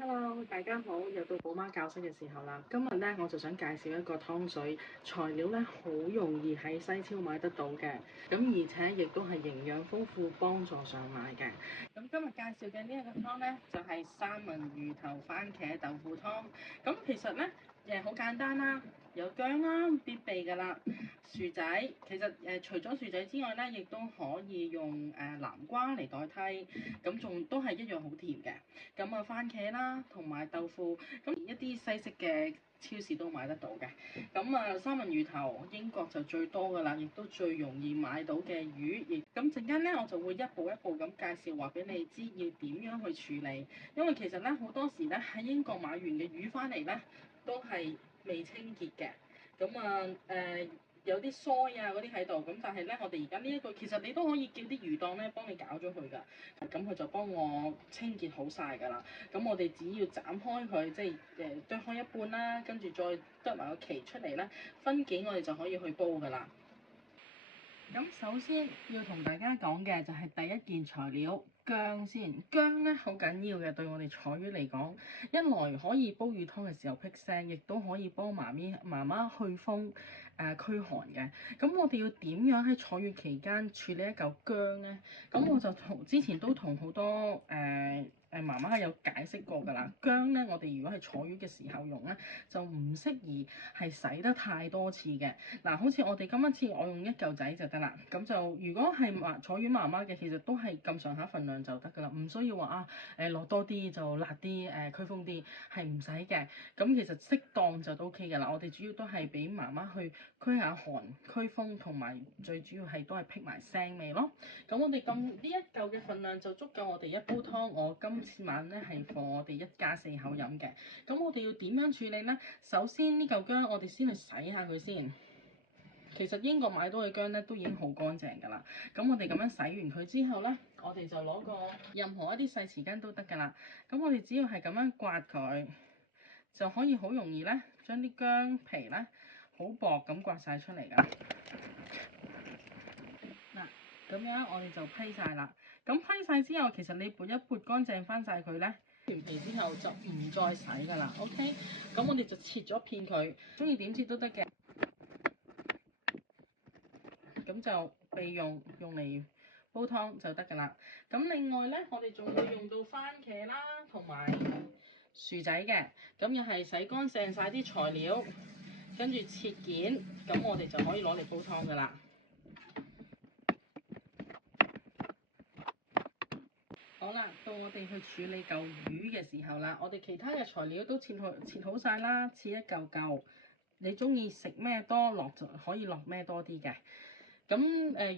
Hello，大家好，又到寶媽教識嘅時候啦。今日咧我就想介紹一個湯水，材料咧好容易喺西超買得到嘅，咁而且亦都係營養豐富，幫助上奶嘅。咁今日介紹嘅呢一個湯咧就係三文魚頭番茄豆腐湯。咁其實咧好簡單啦，有薑啦，必備噶啦。薯仔其實除咗薯仔之外咧，亦都可以用南瓜嚟代替，咁仲都係一樣好甜嘅。咁啊，番茄啦，同埋豆腐，咁一啲西式嘅超市都買得到嘅。咁啊，三文魚頭英國就最多噶啦，亦都最容易買到嘅魚。亦咁陣間咧，我就會一步一步咁介紹話俾你知要點樣去處理。因為其實咧好多時咧喺英國買完嘅魚翻嚟咧，都係未清潔嘅。咁啊有啲腮啊嗰啲喺度，咁但係咧我哋而家呢一個其實你都可以叫啲魚檔咧幫你搞咗佢㗎。咁佢就幫我清潔好晒㗎啦。咁我哋只要斬開佢，即係剁開一半啦，跟住再剁埋個鰭出嚟咧，分件我哋就可以去煲㗎啦。咁首先要同大家講嘅就係第一件材料薑先。薑咧好緊要嘅，對我哋採魚嚟講，一來可以煲魚湯嘅時候辟腥，亦都可以幫媽媽去風驅寒嘅。咁我哋要點樣喺採魚期間處理一嚿薑咧？咁我就之前都同好多媽媽有解釋過㗎啦。薑咧，我哋如果係採魚嘅時候用咧，就唔適宜係洗得太多次嘅。嗱，好似我哋今一次我用一嚿仔就得啦。咁就如果係採魚媽媽嘅，其實都係咁上下份量就得㗎啦，唔需要話落多啲就辣啲驅風啲，係唔使嘅。咁其實適當就都 OK 㗎啦。我哋主要都係俾媽媽去驅下寒、驅風，同埋最主要係都係辟埋腥味咯。咁我哋呢一嚿嘅份量就足夠我哋一煲湯。我今次晚咧係放我哋一家4口飲嘅。咁我哋要點樣處理呢？首先呢嚿薑我哋先去洗下佢先。其實英國買到嘅薑咧都已經好乾淨㗎啦。咁我哋咁樣洗完佢之後咧，我哋就攞個任何一啲細匙羹都得㗎啦。咁我哋只要係咁樣刮佢，就可以好容易咧將啲薑皮咧好薄咁刮晒出嚟㗎。嗱，咁樣我哋就批晒啦。咁批晒之後，其實你撥一撥乾淨翻晒佢咧，完皮之後就唔再洗㗎啦。OK，咁我哋就切咗片佢，中意點切都得嘅。咁就備用嚟煲湯就得㗎啦。咁另外咧，我哋仲會用到番茄啦，同埋薯仔嘅。咁又係洗乾淨晒啲材料，跟住切件，咁我哋就可以攞嚟煲湯㗎啦。好啦，到我哋去處理嚿魚嘅時候啦，我哋其他嘅材料都切好晒啦，切一嚿嚿。你中意食咩多落就可以落咩多啲嘅。咁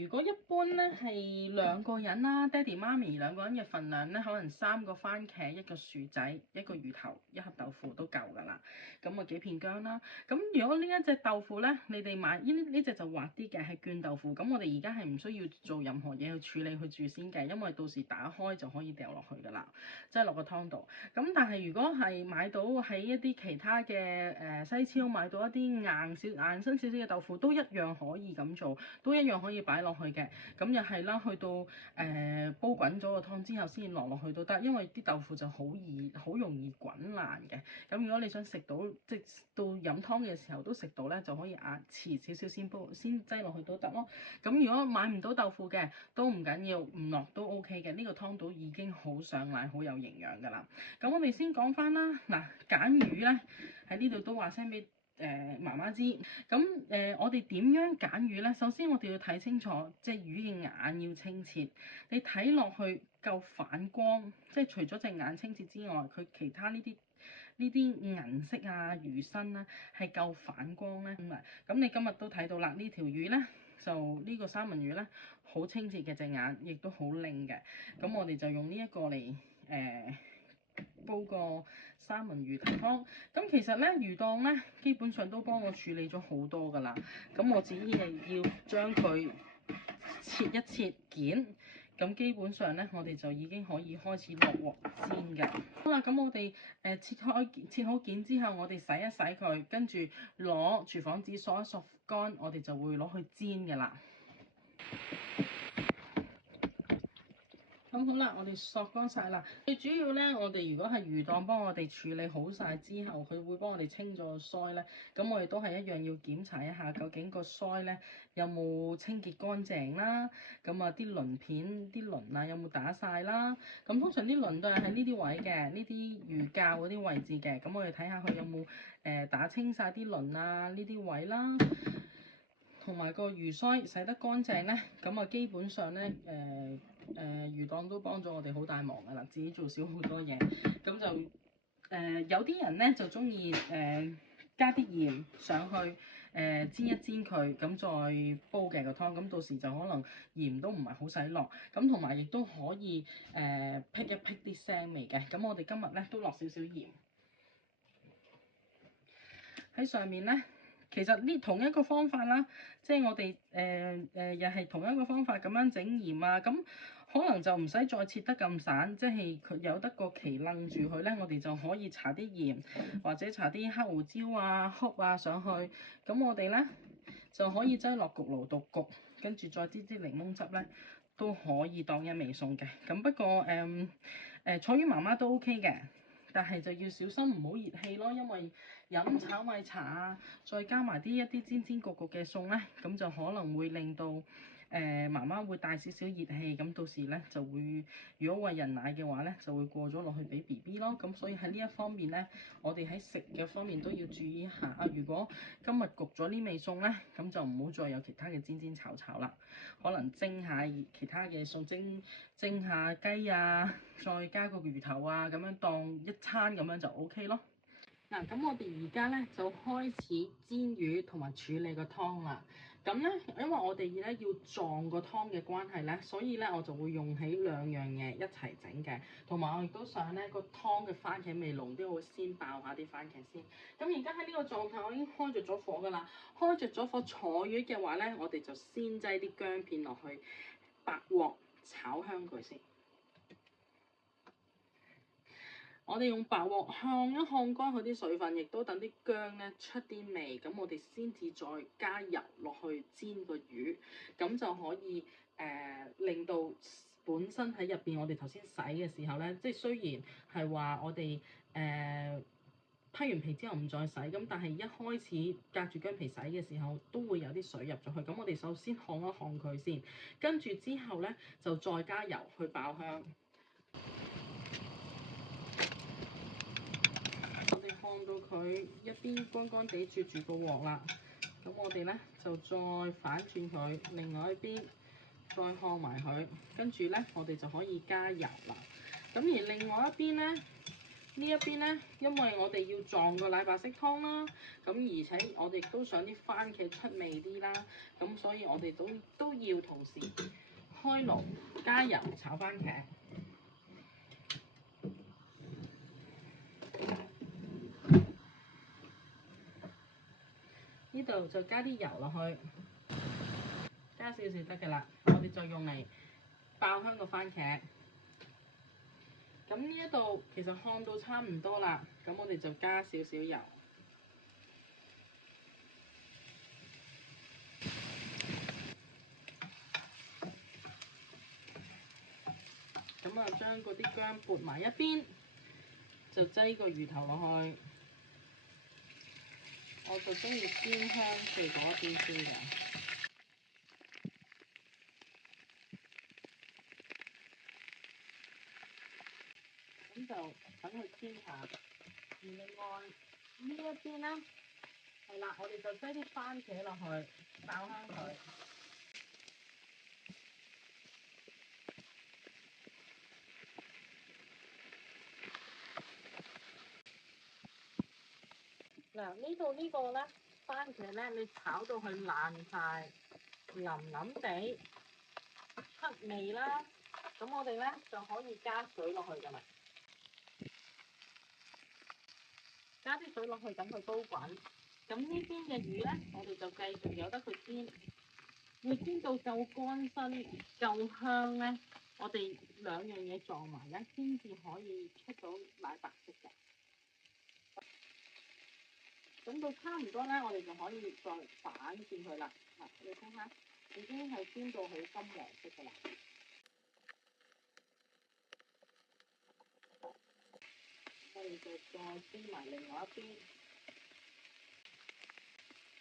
如果一般咧係兩個人啦，爹哋媽咪兩個人嘅份量咧，可能3個番茄、1個薯仔、1個魚頭、1盒豆腐都夠㗎啦。咁啊幾片薑啦。咁如果呢一隻豆腐咧，你哋買呢隻就滑啲嘅，係絹豆腐。咁我哋而家係唔需要做任何嘢去處理佢住先嘅，因為到時打開就可以掉落去㗎啦，即係落個湯度。咁但係如果係買到喺一啲其他嘅西超買到一啲硬身少少嘅豆腐，都一樣可以咁做，都一樣可以擺落去嘅。咁又係啦，去到煲滾咗個湯之後先落去都得，因為啲豆腐就好容易滾爛嘅。咁如果你想食到即到飲湯嘅時候都食到咧，就可以遲少少先擠落去都得咯。咁如果買唔到豆腐嘅都唔緊要，唔落都 OK 嘅。呢個湯度已經好上奶，好有營養㗎啦。咁我哋先講翻啦，嗱，揀魚咧喺呢度都話聲俾媽媽知。咁我哋點樣揀魚咧？首先我哋要睇清楚，即係魚嘅眼要清澈，你睇落去夠反光，即係除咗隻眼清澈之外，佢其他呢啲銀色啊、魚身啦係夠反光咧。咁你今日都睇到啦，呢條魚咧就呢個三文魚咧好清澈嘅隻眼，亦都好靚嘅。咁我哋就用呢一個嚟煲個三文魚頭湯。咁其實咧魚檔咧基本上都幫我處理咗好多㗎啦。咁我只係要將佢切一切件，咁基本上咧我哋就已經可以開始落鑊煎㗎。好啦，咁我哋切好件之後，我哋洗一洗佢，跟住攞廚房紙索一索乾，我哋就會攞去煎㗎啦。咁好啦，我哋索乾晒啦。最主要咧，我哋如果係魚檔幫我哋處理好晒之後，佢會幫我哋清咗個腮咧。咁我哋都係一樣要檢查一下，究竟個腮咧有冇清潔乾淨啦。咁啊，啲鱗片、啲鱗啊有冇打晒啦？咁通常啲鱗都係喺呢啲位嘅，呢啲魚膠嗰啲位置嘅。咁我哋睇下佢有冇打清晒啲鱗啊呢啲位啦。同埋個魚腮洗得乾淨咧，咁啊基本上咧魚檔都幫咗我哋好大忙噶啦，自己做少好多嘢，咁就有啲人咧就中意加啲鹽上去煎一煎佢，咁再煲嘅個湯，咁到時就可能鹽都唔係好使落，咁同埋亦都可以辟一辟啲腥味嘅，咁我哋今日咧都落少少鹽喺上面咧。其實呢同一個方法啦，即係我哋又係同一個方法咁樣整鹽啊，咁可能就唔使再切得咁散，即係佢有得個旗楞住佢咧，我哋就可以搽啲鹽或者搽啲黑胡椒啊、哭啊上去，咁我哋咧就可以擠落焗爐度焗，跟住再擠啲檸檬汁咧，都可以當一味餸嘅。咁不過彩魚媽媽都 OK 嘅。但係就要小心唔好熱氣咯，因為飲炒米茶啊，再加埋一啲煎煎焗焗嘅餸咧，咁就可能會令到媽媽會帶少少熱氣，咁到時咧就會，如果餵人奶嘅話咧，就會過咗落去俾 BB 咯。咁所以喺呢一方面咧，我哋喺食嘅方面都要注意一下啊。如果今日焗咗呢味餸咧，咁就唔好再有其他嘅煎煎炒炒啦，可能蒸下其他嘅餸，蒸下雞啊，再加個魚頭啊，咁樣當一餐咁樣就 OK 咯。嗱，咁我哋而家咧就開始煎魚同埋處理個湯啦。咁咧，因為我哋咧要撞個湯嘅關係咧，所以咧我就會用起兩樣嘢一齊整嘅。同埋我亦都想咧個湯嘅番茄味濃啲，我會先爆下啲番茄先。咁而家喺呢個狀態，我已經開着咗火噶啦。開着咗火坐魚嘅話咧，我哋就先擠啲薑片落去白鑊炒香佢先。我哋用白鑊烘一烘乾佢啲水分，亦都等啲薑咧出啲味，咁我哋先至再加油落去煎個魚，咁就可以令到本身喺入邊我哋頭先洗嘅時候咧，即係雖然係話我哋批完皮之後唔再洗，咁但係一開始隔住薑皮洗嘅時候都會有啲水入咗去，咁我哋首先烘一烘佢先，跟住之後咧就再加油去爆香。我哋烘到佢一邊乾乾地絕住個鑊啦，咁我哋咧就再反轉佢，另外一邊再烘埋佢，跟住咧我哋就可以加油啦。咁而另外一邊咧，呢一邊咧，因為我哋要撞個奶白色湯啦，咁而且我哋都想啲番茄出味啲啦，咁所以我哋都要同時開爐加油炒番茄。呢度就加啲油落去，加少少得㗎啦。我哋就用嚟爆香個番茄。咁呢一度其實烘到差唔多啦，咁我哋就加少少油。咁啊，將嗰啲薑撥埋一邊，就擠個魚頭落去。我就中意煎香佢嗰一邊先嘅。咁就等佢煎下。而另外呢一邊咧，係啦，我哋就擠啲番茄落去爆香佢。嗱，呢個咧番茄咧，你炒到佢爛晒，腍腍地出味啦，咁我哋咧就可以加水落去㗎啦。加啲水落去，等佢煲滾。咁呢邊嘅魚咧，我哋就繼續由得佢煎，會煎到夠乾身、夠香咧。我哋兩樣嘢撞埋咧，先至可以出到奶白色嘅。咁到差唔多咧，我哋就可以再反轉佢啦。嗱，你睇下，已經係煎到好金黃色㗎啦。哋就再煎埋另外一邊。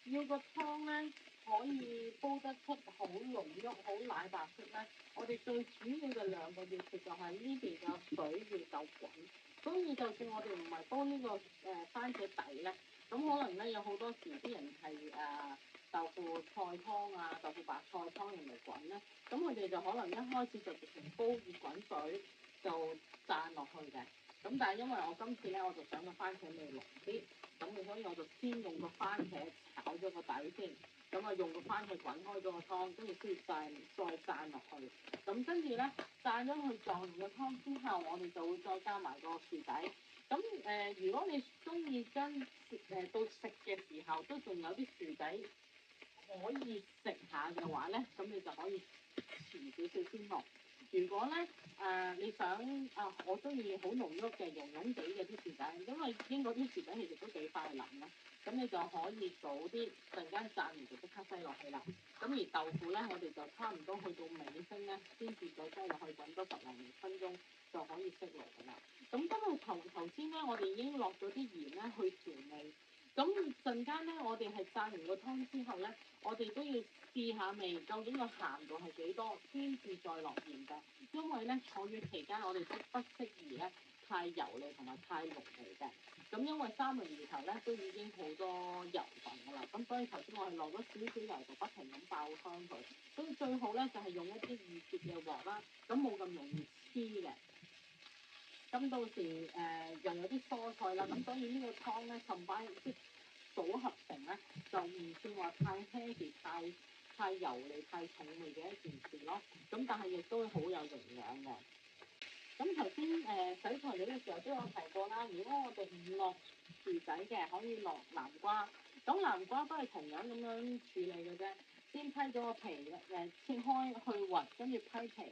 要個湯咧可以煲得出好濃郁、好奶白色咧，我哋最主要嘅兩個要訣就係呢邊嘅水要夠滾。所以就算我哋唔係煲呢個番茄底咧，咁可能咧有好多時啲人係豆腐菜湯啊、豆腐白菜湯用嚟滾咧，咁佢哋就可能一開始就直情煲熱滾水就灒落去嘅。咁但係因為我今次咧我就想個番茄味濃啲，咁所以我就先用個番茄炒咗個底先，咁啊用個番茄滾開咗個湯，跟住先再灒落去。咁跟住咧灒咗佢撞完個湯之後，我哋就會再加埋個薯仔。咁如果你中意將到食嘅時候都仲有啲薯仔可以食下嘅話咧，咁你就可以遲少少先落。如果咧你想我中意好濃郁嘅濃濃地嘅啲薯仔，因為英國啲薯仔其實都幾快腍啦，咁你就可以早啲陣間灒完就即刻擠落去啦。咁而豆腐咧，我哋就差唔多去到尾聲咧，先至再擠落去滾多10零分鐘就可以熄爐㗎啦。咁因為頭先咧，我哋已經落咗啲鹽咧去調味。咁陣間咧，我哋係灒完個湯之後咧，我哋都要試下味，究竟個鹹度係幾多，先至再落鹽嘅。因為咧坐月期間，我哋都不適宜咧太油膩同埋太濃味嘅。咁因為三文魚頭咧都已經好多油份㗎啦，咁所以頭先我係落咗少少油，就不停咁爆香佢。所以最好咧就係用一啲預熱嘅鑊啦，咁冇咁容易黐嘅。咁到時又有啲蔬菜啦，咁所以呢個湯咧combine即係組合成咧，就唔算話太 heavy、太油膩、太重味嘅一件事咯。咁但係亦都好有營養嘅。咁頭先洗材料嘅時候都有提過啦，如果我哋唔落薯仔嘅，可以落南瓜。咁南瓜都係同樣咁樣處理嘅啫，先批咗個皮切開去核，跟住批皮。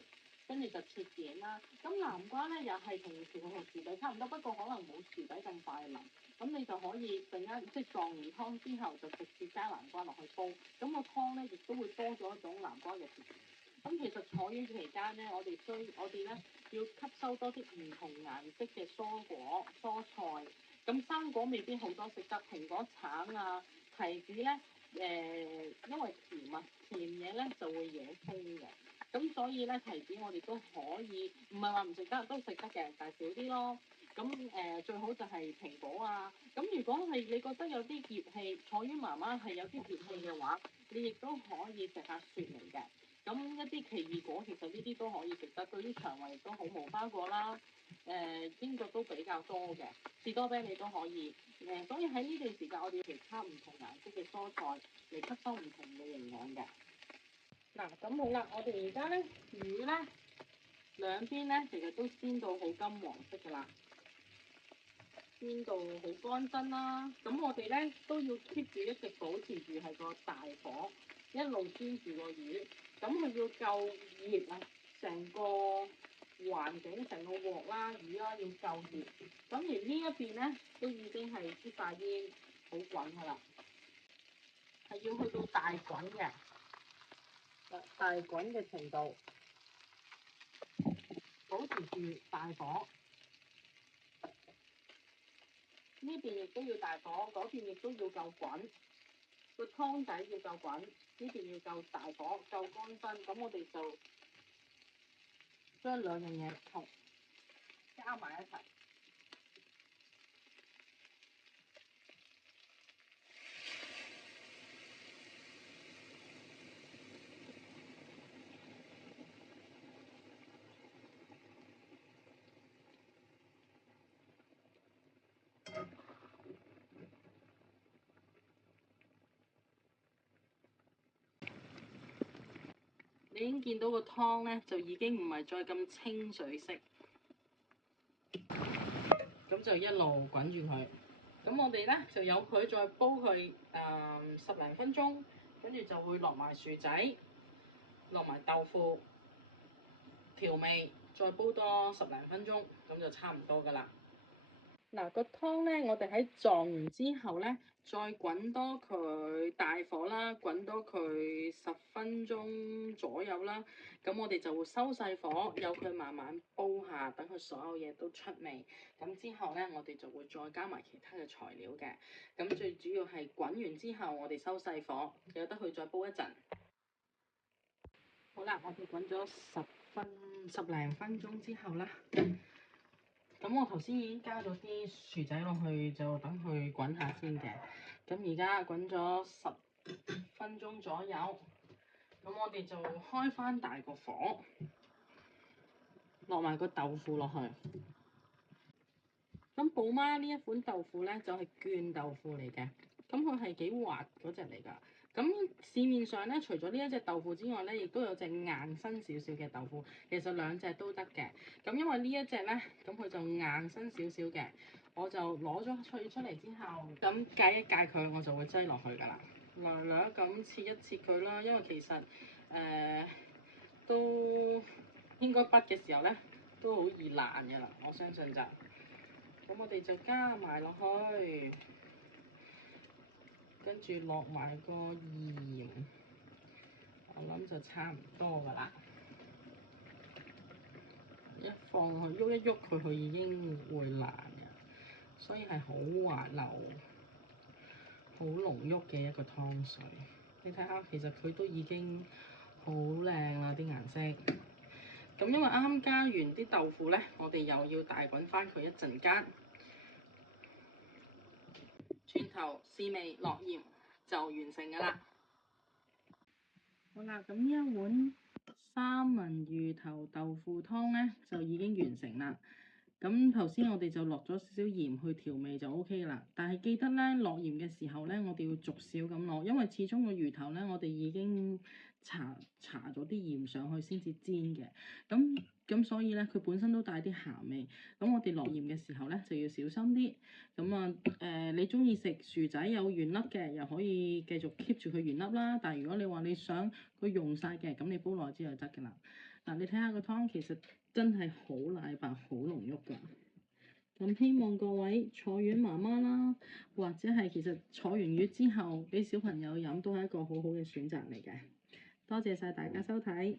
跟住就切件啦。咁南瓜咧又係同薯仔差唔多，不過可能冇薯仔咁快腍。咁你就可以陣間即係撞完湯之後，就直接加南瓜落去煲。咁個湯咧亦都會多咗一種南瓜嘅甜。咁其實坐月期間咧，我哋咧要吸收多啲唔同顏色嘅蔬果蔬菜。咁生果未必好多食得，蘋果、橙啊、提子咧，因為甜嘢咧就會惹風嘅。咁所以咧提子我哋都可以，唔係話唔食得，都食得嘅，但係少啲咯。咁最好就係蘋果啊。咁如果係你覺得有啲熱氣，坐月媽媽係有啲熱氣嘅話，你亦都可以食下雪梨嘅。咁一啲奇異果其實呢啲都可以食得，對於腸胃亦都好。無花果啦，英國都比較多嘅，士多啤梨都可以。所以喺呢段時間，我哋要其他唔同顏色嘅蔬菜嚟吸收唔同嘅營養嘅。嗱，咁好啦，我哋而家咧魚咧兩邊咧其實都煎到好金黃色㗎啦，煎到好乾身啦。咁我哋咧都要 keep 住一直保持住係個大火，一路煎住個魚。咁佢要夠熱啊，成個環境、成個鑊啦、魚啦要夠熱。咁而呢一邊咧都已經係啲晒煙好滾㗎啦，係要去到大滾嘅。大滾嘅程度，保持住大火。呢邊亦都要大火，嗰邊亦都要夠滾，個湯底要夠滾，呢邊要夠大火，夠乾身。咁我哋就將兩樣嘢加埋一齊。你已經見到個湯咧，就已經唔係再咁清水色，咁就一路滾住佢。咁我哋咧就由佢再煲佢10零分鐘，跟住就會落埋薯仔，落埋豆腐調味，再煲多10零分鐘，咁就差唔多㗎啦。嗱，個湯咧，我哋喺撞完之後咧，再滾多佢大火啦，滾多佢10分鐘左右啦。咁我哋就會收細火，由佢慢慢煲下，等佢所有嘢都出味。咁之後咧，我哋就會再加埋其他嘅材料嘅。咁最主要係滾完之後，我哋收細火，由得佢再煲一陣。好啦，我哋滾咗十零分鐘之後啦。咁我頭先已經加咗啲薯仔落去，就等佢滾下先嘅。咁而家滾咗10分鐘左右，咁我哋就開返大個火，落埋個豆腐落去。咁寶媽呢一款豆腐咧，就係絹豆腐嚟嘅，咁佢係幾滑嗰隻嚟㗎。咁市面上咧，除咗呢一隻豆腐之外咧，亦都有隻硬身少少嘅豆腐，其實兩隻都得嘅。咁因為呢一隻咧，咁佢就硬身少少嘅，我就攞咗佢出嚟之後，咁戒一戒佢，我就會擠落去㗎啦。略略咁切一切佢啦，因為其實都應該畢嘅時候咧，都好易爛㗎啦，我相信就。咁我哋就加埋落去，跟住落埋個鹽，我諗就差唔多噶啦。一放落去喐一喐佢，佢已經會爛嘅，所以係好滑溜、好濃郁嘅一個湯水。你睇下，其實佢都已經好靚啦啲顏色。咁因為啱啱加完啲豆腐咧，我哋又要大滾翻佢一陣間。轉頭試味落鹽就完成㗎啦。好啦，咁呢一碗三文魚頭豆腐湯咧就已經完成啦。咁頭先我哋就落咗少少鹽去調味就 OK 啦。但係記得咧落鹽嘅時候咧，我哋要逐少咁落，因為始終個魚頭咧我哋已經搽咗啲鹽上去先至煎嘅。咁所以咧佢本身都帶啲鹹味。咁我哋落鹽嘅時候咧就要小心啲。咁啊你中意食薯仔有原粒嘅，又可以繼續 keep 住佢原粒啦。但係如果你話你想佢溶晒嘅，咁你煲耐啲就得㗎啦。嗱，你睇下個湯其實真係好奶白，好濃郁㗎。咁希望各位坐月媽媽啦，或者係其實坐完月之後俾小朋友飲都係一個好好嘅選擇嚟嘅。多謝晒大家收睇。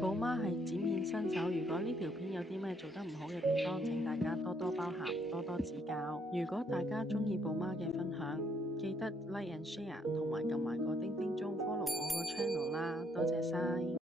寶媽係剪片新手，如果呢條片有啲咩做得唔好嘅地方，請大家多多包涵，多多指教。如果大家鍾意寶媽嘅分享，記得 like and share 同埋撳埋個叮叮鐘 follow 我個 channel 啦，多謝晒。